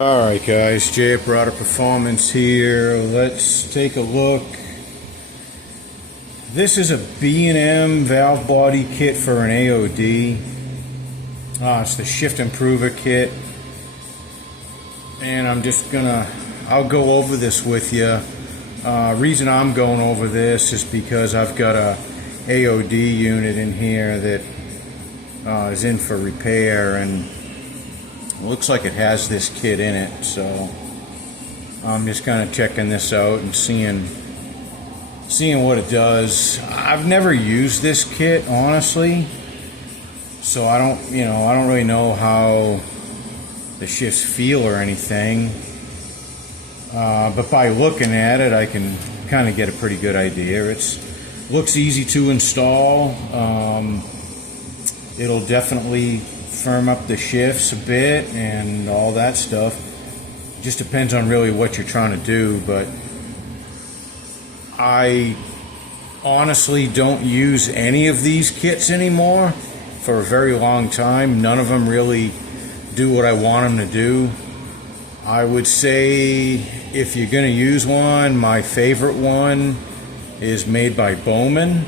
Alright guys, Jay at Broader Performance here. Let's take a look. This is a B&M valve body kit for an AOD. It's the Shift Improver kit. And I'll go over this with you. Reason I'm going over this is because I've got a AOD unit in here that is in for repair, and it looks like it has this kit in it, so I'm just kind of checking this out and seeing what it does. I've never used this kit, honestly, so I don't really know how the shifts feel or anything. But by looking at it, I can kind of get a pretty good idea. It looks easy to install. It'll definitely firm up the shifts a bit and all that stuff. Just depends on really what you're trying to do, but I honestly don't use any of these kits anymore for a very long time. None of them really do what I want them to do. I would say if you're going to use one, my favorite one is made by Bowman.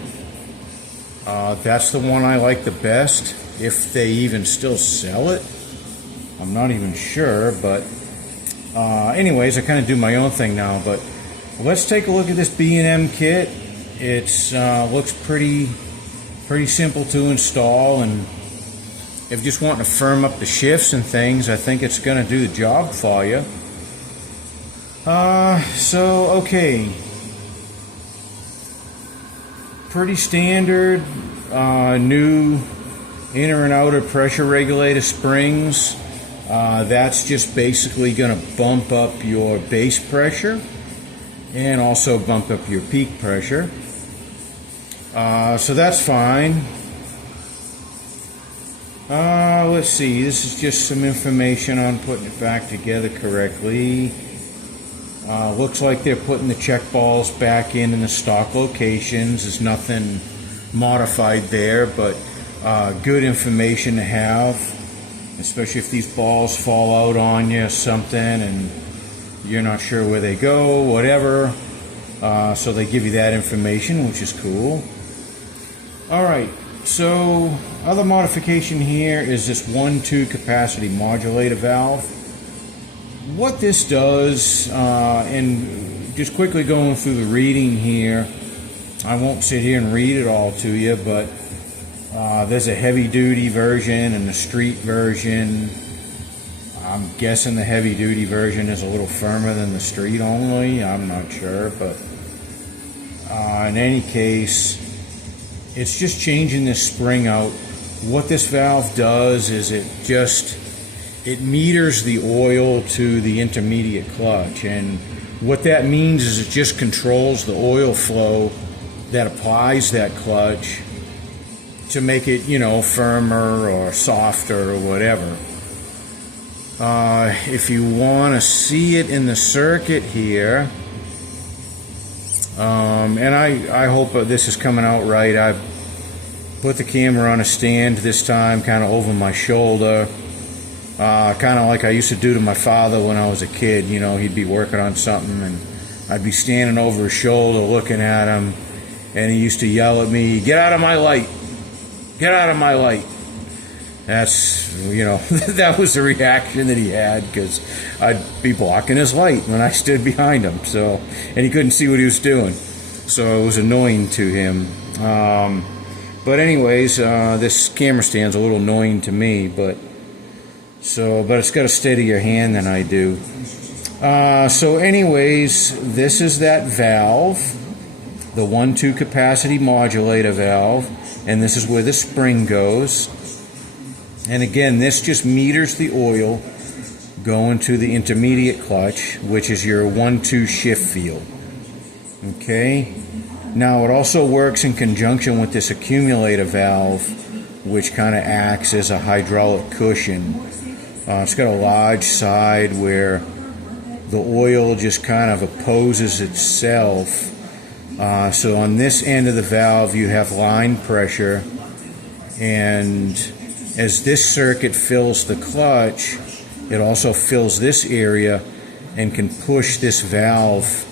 That's the one I like the best. If they even still sell it, I'm not even sure, but anyways, I kind of do my own thing now. But let's take a look at this B&M kit. It's looks pretty simple to install, and if you're just wanting to firm up the shifts and things, I think it's going to do the job for you. Okay, pretty standard, new inner and outer pressure regulator springs. That's just basically going to bump up your base pressure and also bump up your peak pressure. So that's fine. Let's see, this is just some information on putting it back together correctly. Looks like they're putting the check balls back in the stock locations. There's nothing modified there, but good information to have, especially if these balls fall out on you or something and you're not sure where they go, whatever. So they give you that information, which is cool. Alright, so other modification here is this 1-2 capacity modulator valve. What this does, and just quickly going through the reading here, I won't sit here and read it all to you, but there's a heavy-duty version and a street version. I'm guessing the heavy-duty version is a little firmer than the street only. I'm not sure, but in any case, it's just changing this spring out. What this valve does is it meters the oil to the intermediate clutch, and what that means is it just controls the oil flow that applies that clutch to make it, firmer or softer or whatever. If you want to see it in the circuit here, and I hope this is coming out right. I've put the camera on a stand this time, kind of over my shoulder, kind of like I used to do to my father when I was a kid. He'd be working on something and I'd be standing over his shoulder looking at him, and he used to yell at me, "Get out of my light! Get out of my light!" That's, that was the reaction that he had, because I'd be blocking his light when I stood behind him, and he couldn't see what he was doing, so it was annoying to him. But anyways, this camera stand's a little annoying to me, but it's got a steadier hand than I do. So anyways, this is that valve, the 1-2 capacity modulator valve, and this is where the spring goes. And again, this just meters the oil going to the intermediate clutch, which is your 1-2 shift field. Okay? Now it also works in conjunction with this accumulator valve, which kind of acts as a hydraulic cushion. It's got a large side where the oil just kind of opposes itself. So on this end of the valve you have line pressure, and as this circuit fills the clutch, It also fills this area and can push this valve.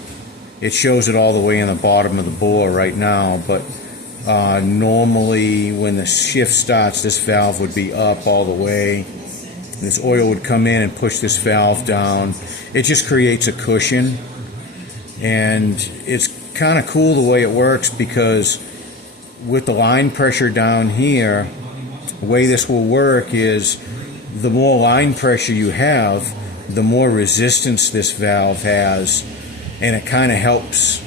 It shows it all the way in the bottom of the bore right now, but normally when the shift starts, this valve would be up all the way. This oil would come in and push this valve down. It just creates a cushion, and it's kind of cool the way it works, because with the line pressure down here, the way this will work is the more line pressure you have, the more resistance this valve has, and it kind of helps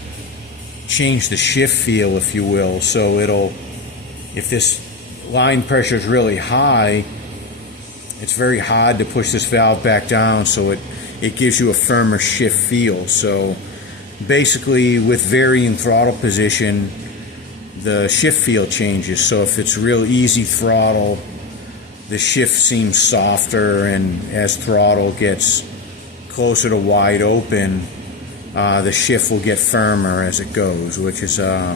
change the shift feel, if you will. So if this line pressure is really high, it's very hard to push this valve back down, so it gives you a firmer shift feel. So basically, with varying throttle position, the shift feel changes. So if it's real easy throttle, the shift seems softer, and as throttle gets closer to wide open, the shift will get firmer as it goes, which is a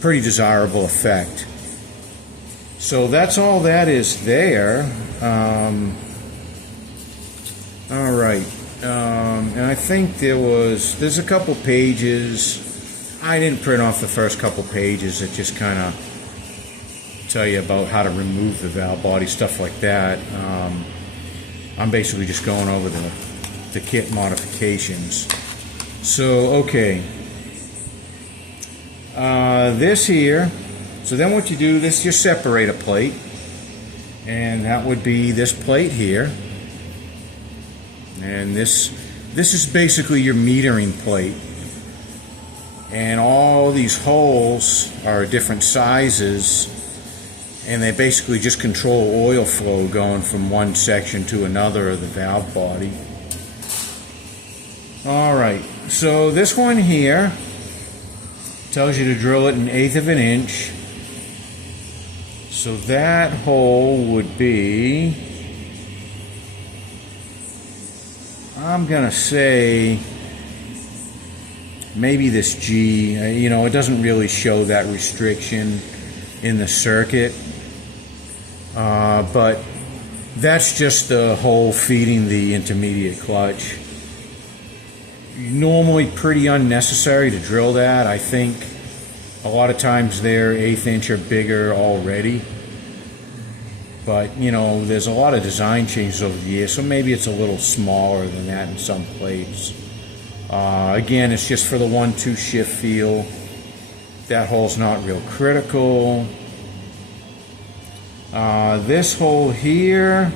pretty desirable effect. So that's all that is there. All right. And I think there's a couple pages. I didn't print off the first couple pages that just kind of tell you about how to remove the valve body, stuff like that. I'm basically just going over the kit modifications. So, okay. This here, so then what you do, this you separate a plate, and that would be this plate here. And this is basically your metering plate. And all these holes are different sizes, and they basically just control oil flow going from one section to another of the valve body. Alright, so this one here tells you to drill it 1/8 of an inch. So that hole would be, I'm gonna say, maybe this G. You know, it doesn't really show that restriction in the circuit, but that's just the hole feeding the intermediate clutch. Normally pretty unnecessary to drill that. I think a lot of times they're 1/8 inch or bigger already, but you know, there's a lot of design changes over the years, so maybe it's a little smaller than that in some plates. Again, it's just for the 1-2 shift feel. That hole's not real critical. This hole here,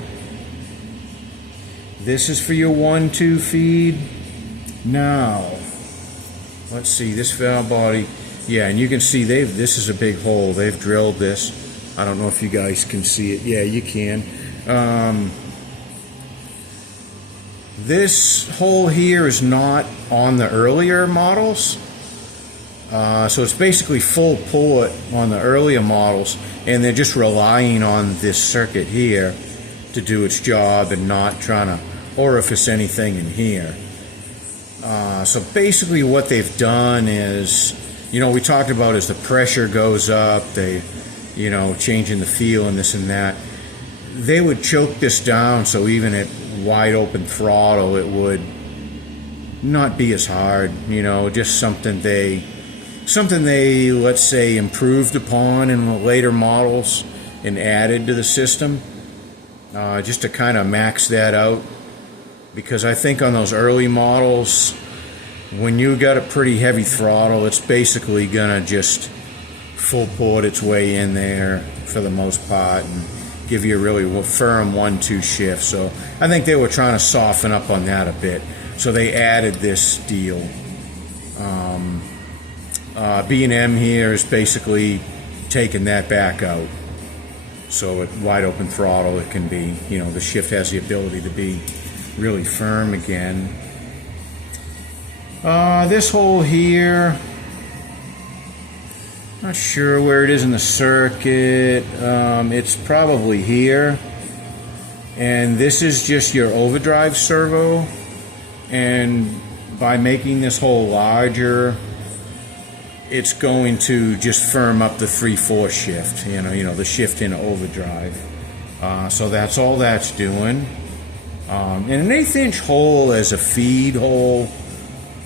this is for your 1-2 feed. Now, let's see, this valve body, yeah, and you can see this is a big hole. They've drilled this. I don't know if you guys can see it. Yeah, you can. This hole here is not on the earlier models. So it's basically full port on the earlier models, and they're just relying on this circuit here to do its job and not trying to orifice anything in here. So basically what they've done is, you know, we talked about as the pressure goes up, they, you know, changing the feel and this and that. They would choke this down, so even at wide open throttle it would not be as hard, you know, just something they let's say improved upon in the later models and added to the system, just to kind of max that out. Because I think on those early models, when you got a pretty heavy throttle, it's basically gonna just full port its way in there for the most part and give you a really firm 1-2 shift. So I think they were trying to soften up on that a bit, so they added this deal. B&M here is basically taking that back out, so at wide open throttle it can be, you know, the shift has the ability to be really firm again. This hole here, not sure where it is in the circuit. It's probably here, and this is just your overdrive servo, and by making this hole larger, it's going to just firm up the 3/4 shift, you know, the shift in overdrive. So that's all that's doing. And an 1/8" hole as a feed hole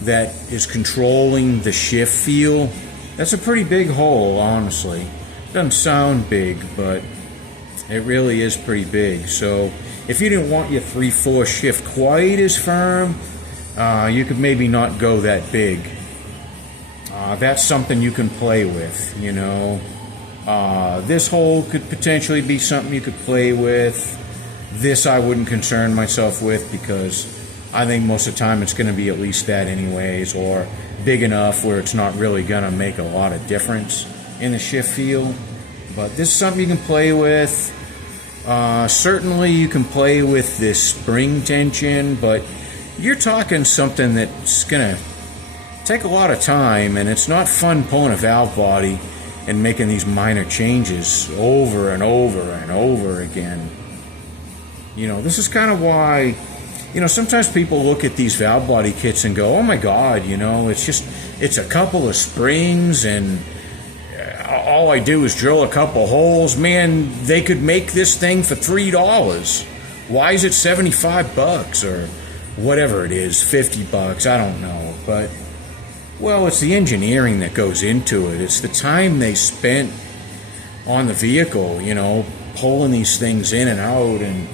that is controlling the shift feel, that's a pretty big hole, honestly. Doesn't sound big, but it really is pretty big. So if you didn't want your 3/4 shift quite as firm, you could maybe not go that big. That's something you can play with, you know. This hole could potentially be something you could play with. This I wouldn't concern myself with, because I think most of the time it's going to be at least that anyways, or big enough where it's not really going to make a lot of difference in the shift feel. But this is something you can play with. Certainly you can play with this spring tension, but you're talking something that's going to take a lot of time, and it's not fun pulling a valve body and making these minor changes over and over and over again. You know, this is kind of why, you know, sometimes people look at these valve body kits and go, oh my God, you know, it's a couple of springs and all I do is drill a couple holes. Man, they could make this thing for $3. Why is it $75 or whatever it is, $50? I don't know. But, well, it's the engineering that goes into it. It's the time they spent on the vehicle, you know, pulling these things in and out and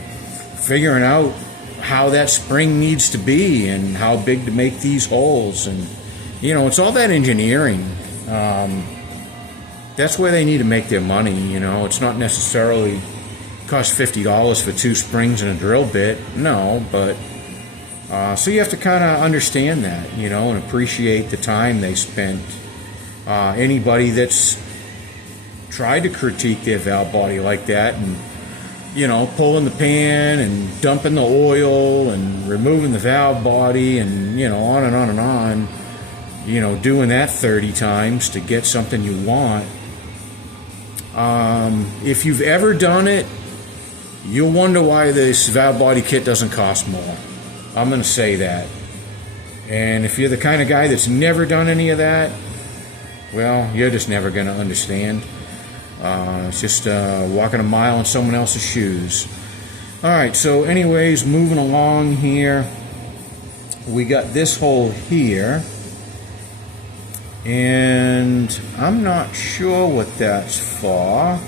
figuring out how that spring needs to be and how big to make these holes. And, you know, it's all that engineering. That's where they need to make their money, you know. It's not necessarily cost $50 for 2 springs and a drill bit. No, but so you have to kind of understand that, you know, and appreciate the time they spent. Anybody that's tried to critique their valve body like that and, you know, pulling the pan and dumping the oil and removing the valve body and, you know, on and on and on, you know, doing that 30 times to get something you want. If you've ever done it, you'll wonder why this valve body kit doesn't cost more. I'm going to say that. And if you're the kind of guy that's never done any of that, well, you're just never going to understand. It's just walking a mile in someone else's shoes. Alright, so anyways, moving along here, we got this hole here, and I'm not sure what that's for.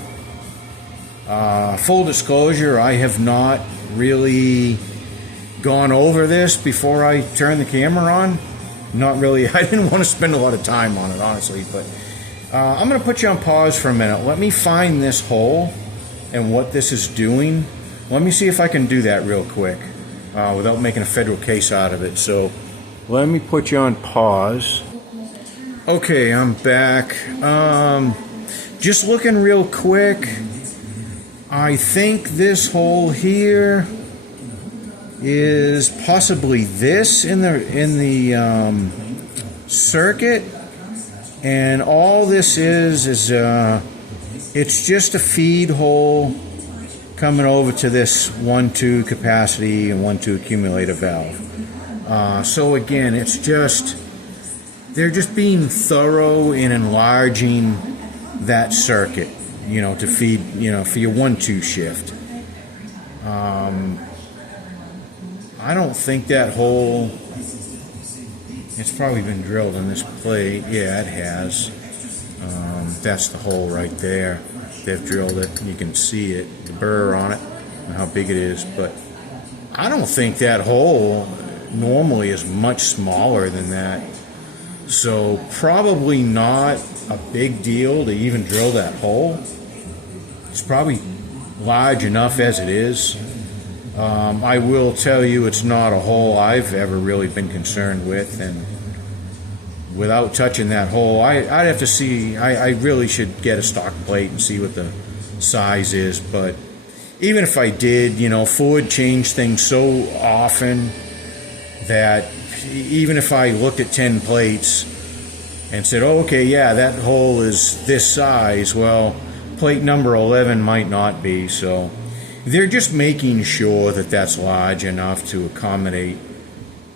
Full disclosure, I have not really gone over this before I turned the camera on. Not really. I didn't want to spend a lot of time on it, honestly, but I'm going to put you on pause for a minute. Let me find this hole and what this is doing. Let me see if I can do that real quick without making a federal case out of it. So let me put you on pause. Okay, I'm back. Just looking real quick. I think this hole here is possibly this in the circuit, and all this is it's just a feed hole coming over to this 1-2 capacity and 1-2 accumulator valve. So again, it's just, they're just being thorough in enlarging that circuit, you know, to feed, you know, for your 1-2 shift. I don't think that hole, it's probably been drilled in this plate. Yeah, it has. That's the hole right there. They've drilled it. You can see it, the burr on it, and how big it is. But I don't think that hole normally is much smaller than that. So probably not a big deal to even drill that hole. It's probably large enough as it is. I will tell you, it's not a hole I've ever really been concerned with, and without touching that hole, I'd have to see. I really should get a stock plate and see what the size is. But even if I did, you know, Ford changed things so often that even if I looked at 10 plates and said, oh, okay, yeah, that hole is this size, well, plate number 11 might not be. So they're just making sure that that's large enough to accommodate,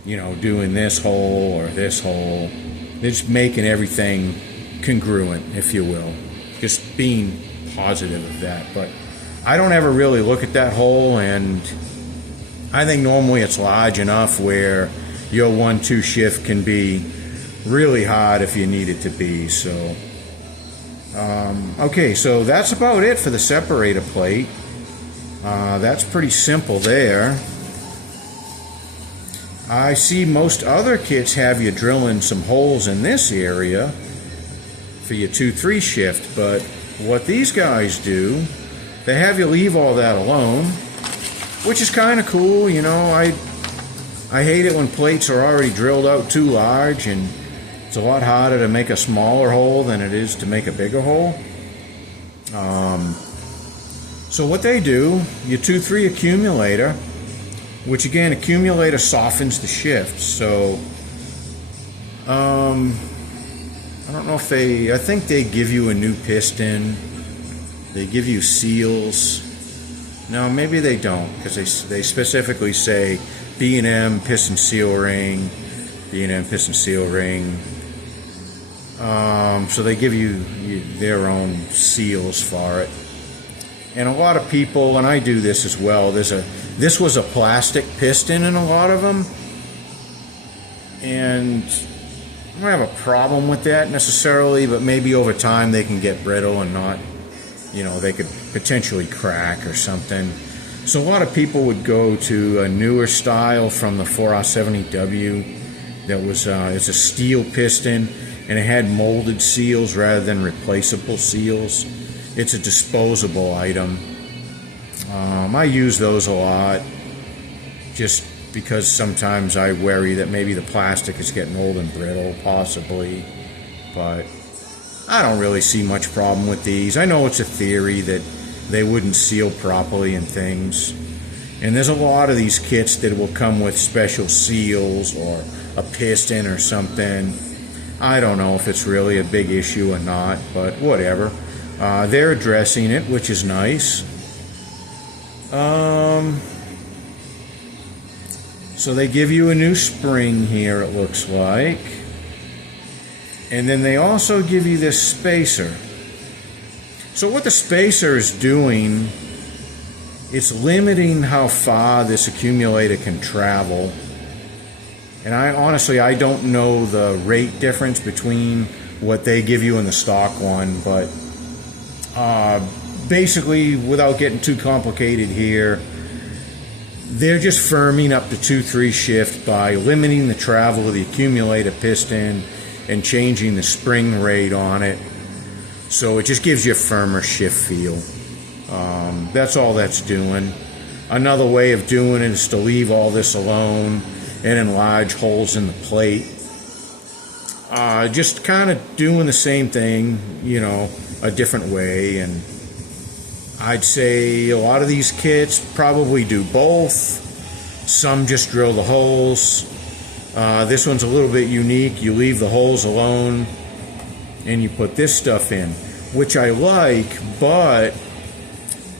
you know, doing this hole or this hole. They're just making everything congruent, if you will. Just being positive of that. But I don't ever really look at that hole, and I think normally it's large enough where your 1-2 shift can be really hard if you need it to be. So okay, so that's about it for the separator plate. That's pretty simple there. I see most other kits have you drilling some holes in this area for your 2-3 shift, but what these guys do, they have you leave all that alone, which is kind of cool. You know, I hate it when plates are already drilled out too large, and it's a lot harder to make a smaller hole than it is to make a bigger hole. So what they do, your 2-3 accumulator, which again, accumulator softens the shift. So I don't know if I think they give you a new piston, they give you seals. No, maybe they don't, because they specifically say B&M piston seal ring, B&M piston seal ring. So they give you their own seals for it. And a lot of people, and I do this as well, this was a plastic piston in a lot of them, and I don't have a problem with that necessarily, but maybe over time they can get brittle and not, you know, they could potentially crack or something. So a lot of people would go to a newer style from the 4R70W that was it's a steel piston, and it had molded seals rather than replaceable seals. It's a disposable item. I use those a lot just because sometimes I worry that maybe the plastic is getting old and brittle, possibly, but I don't really see much problem with these. I know it's a theory that they wouldn't seal properly and things, and there's a lot of these kits that will come with special seals or a piston or something. I don't know if it's really a big issue or not, but whatever. They're addressing it, which is nice. So they give you a new spring here, it looks like. And then they also give you this spacer. So what the spacer is doing, it's limiting how far this accumulator can travel. And I don't know the rate difference between what they give you in the stock one, but basically, without getting too complicated here, they're just firming up the 2-3 shift by limiting the travel of the accumulator piston and changing the spring rate on it. So it just gives you a firmer shift feel. That's all that's doing. Another way of doing it is to leave all this alone and enlarge holes in the plate. Just kind of doing the same thing, you know, a different way. And I'd say a lot of these kits probably do both. Some just drill the holes. This one's a little bit unique. You leave the holes alone and you put this stuff in, which I like, but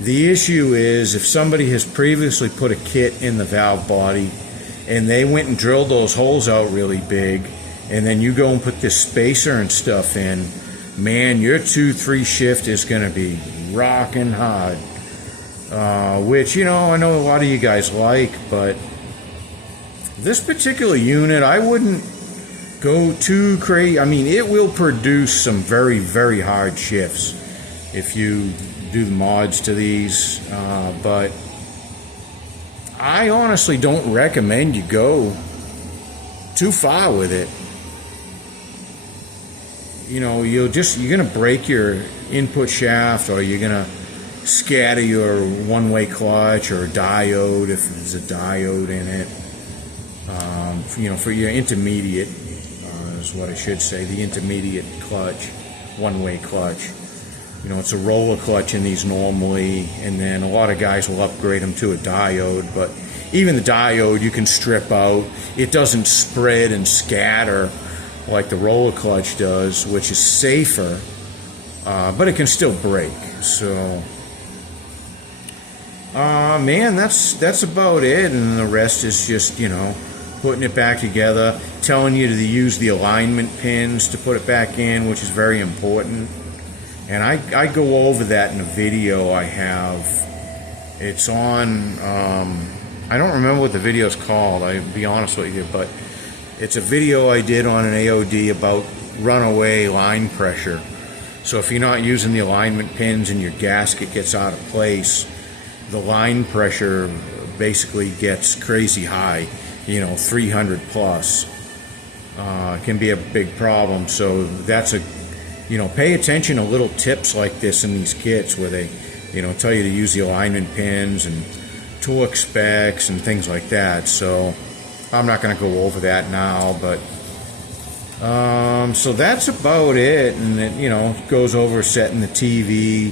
the issue is if somebody has previously put a kit in the valve body and they went and drilled those holes out really big, and then you go and put this spacer and stuff in, man, your 2-3 shift is going to be rocking hard. Which, you know, I know a lot of you guys like, but this particular unit, I wouldn't go too crazy. I mean, it will produce some very, very hard shifts if you do the mods to these, but I honestly don't recommend you go too far with it. You know, you're going to break your input shaft, or you're going to scatter your one-way clutch or diode if there's a diode in it. You know, for your intermediate, is what I should say, the intermediate clutch, one-way clutch. You know, it's a roller clutch in these normally, and then a lot of guys will upgrade them to a diode, but even the diode you can strip out. It doesn't spread and scatter like the roller clutch does, which is safer, but it can still break. So, man, that's about it, and the rest is just, you know, putting it back together, telling you to use the alignment pins to put it back in, which is very important. And I go over that in a video I have. It's on I don't remember what the video's called, I'll be honest with you, but it's a video I did on an AOD about runaway line pressure. So if you're not using the alignment pins and your gasket gets out of place, the line pressure basically gets crazy high, 300 plus. It can be a big problem. So that's pay attention to little tips like this in these kits where they, tell you to use the alignment pins and torque specs and things like that. So I'm not going to go over that now, but so that's about it. And it, goes over setting the TV.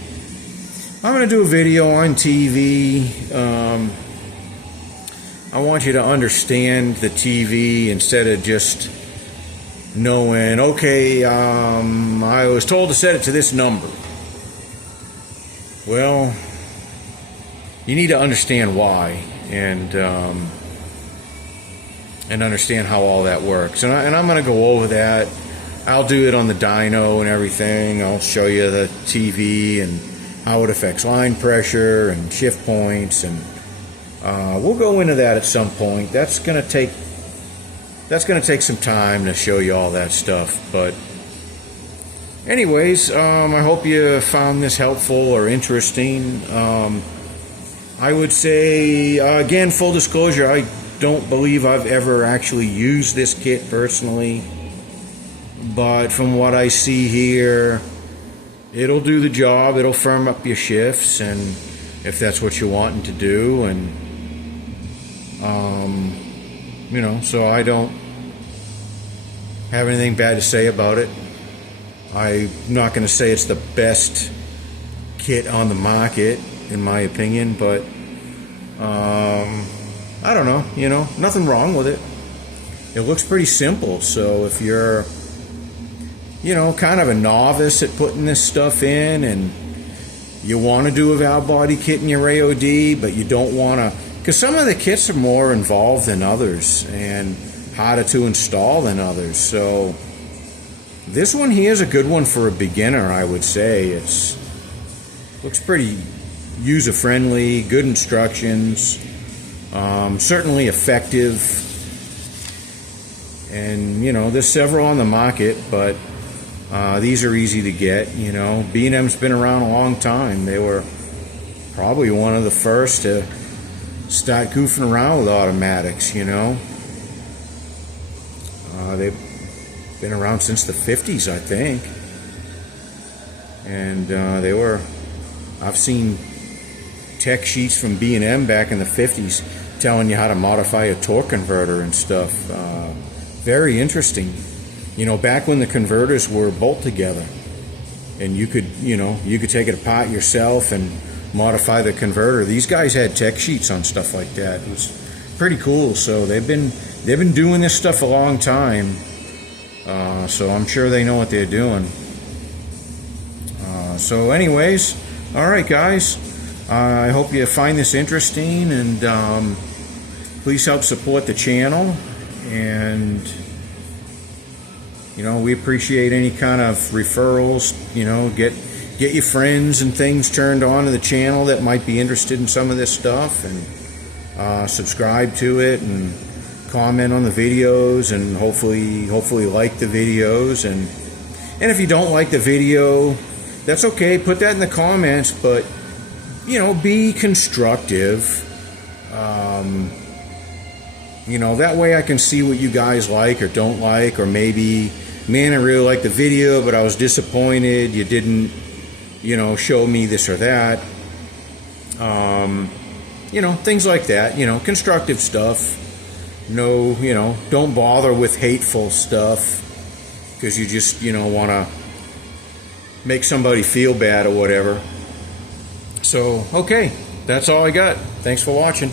I'm going to do a video on TV. I want you to understand the TV instead of just knowing, okay, I was told to set it to this number. Well, you need to understand why and understand how all that works. And I'm going to go over that. I'll do it on the dyno and everything. I'll show you the TV and how it affects line pressure and shift points, and we'll go into that at some point. That's going to take some time to show you all that stuff. But anyways, I hope you found this helpful or interesting. I would say, again, full disclosure, I don't believe I've ever actually used this kit personally, but from what I see here, it'll do the job. It'll firm up your shifts, and if that's what you're wanting to do, and so I don't have anything bad to say about it. I'm not going to say it's the best kit on the market, in my opinion, but I don't know, nothing wrong with it. It looks pretty simple, so if you're kind of a novice at putting this stuff in and you want to do a valve body kit in your AOD, but you don't want to, because some of the kits are more involved than others and harder to install than others. So this one here is a good one for a beginner, I would say. Looks pretty user-friendly, good instructions, certainly effective. And there's several on the market, but these are easy to get. B&M's been around a long time. They were probably one of the first to start goofing around with automatics. They've been around since the 50s, I think. And I've seen tech sheets from B&M back in the 50s telling you how to modify a torque converter and stuff. Very interesting. Back when the converters were bolt together, and you could take it apart yourself and modify the converter. These guys had tech sheets on stuff like that. It was pretty cool. So they've been doing this stuff a long time. So I'm sure they know what they're doing. So anyways, all right, guys. I hope you find this interesting, and please help support the channel. And we appreciate any kind of referrals. Get your friends and things turned on to the channel that might be interested in some of this stuff, and subscribe to it and comment on the videos, and hopefully like the videos. And if you don't like the video, that's okay. Put that in the comments, but be constructive. That way I can see what you guys like or don't like, or maybe, man, I really liked the video, but I was disappointed you didn't, show me this or that. Things like that, constructive stuff. No, don't bother with hateful stuff because you just, want to make somebody feel bad or whatever. So, okay, that's all I got. Thanks for watching.